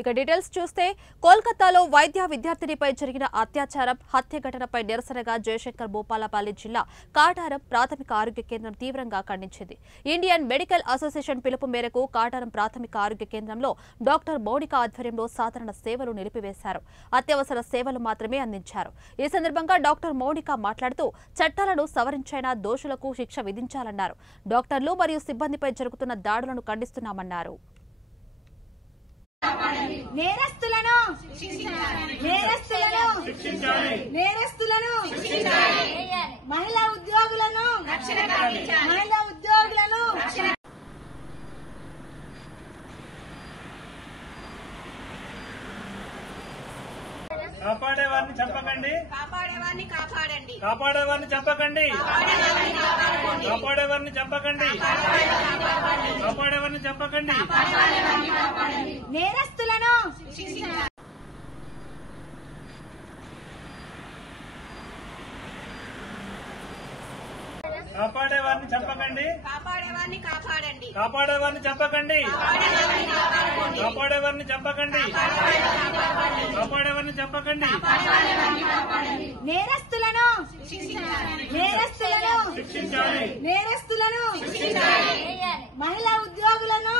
ఇక డీటెయిల్స్ చూస్తే కోల్కతాలో వైద్య విద్యార్థినిపై జరిగిన అత్యాచారం హత్య ఘటనపై నిరసనగా జయశంకర్ భూపాలపల్లి జిల్లా కాటారం ప్రాథమిక ఆరోగ్య కేంద్రం తీవ్రంగా ఖండించింది. ఇండియన్ మెడికల్ అసోసియేషన్ పిలుపు మేరకు కాటారం ప్రాథమిక ఆరోగ్య కేంద్రంలో డాక్టర్ మౌనిక ఆధ్వర్యంలో సాధారణ సేవలు నిలిపివేశారు. అత్యవసర సేవలు మాత్రమే అందించారు. ఈ సందర్భంగా డాక్టర్ మౌనిక మాట్లాడుతూ చట్టాలను సవరించైనా దోషులకు శిక్ష విధించాలన్నారు. డాక్టర్లు మరియు సిబ్బందిపై జరుగుతున్న దాడులను ఖండిస్తున్నామన్నారు. నేరస్తులను మహిళా ఉద్యోగులను కాపాడేవారిని చంపకండి, కాపాడేవారిని కాపాడండి, కాపాడేవారిని చంపకండి, కాపాడేవారిని చంపకండి, కాపాడేవారిని చంపకండి. నేరస్తులను కాపాడేవారిని చంపకండి, కాపాడేవారిని కాపాడండి, కాపాడేవారిని చంపకండి, కాపాడేవారిని చంపకండి, కాపాడేవారిని చంపకండి. నేరస్తులను శిక్షించాలి. మహిళా ఉద్యోగులను